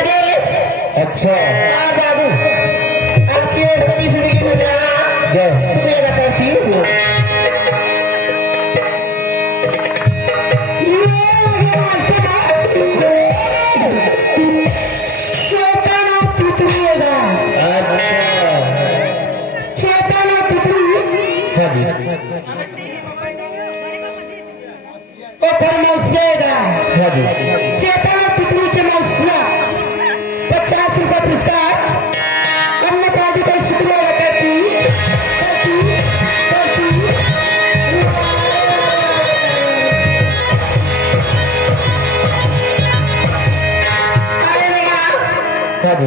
अच्छा बाबू आपकी और सभी सुनी की नजर जय शुक्रिया अदा करती हूँ। चेतना पुत्री होगा अच्छा चेतना पुत्री हाँ जी ओखर मौसेगा हाँ जी चेतना पुत्री के मौसिया 50 रुपये पुरस्कार अन्य पार्टी का शुक्रिया अदा करती हाँ जी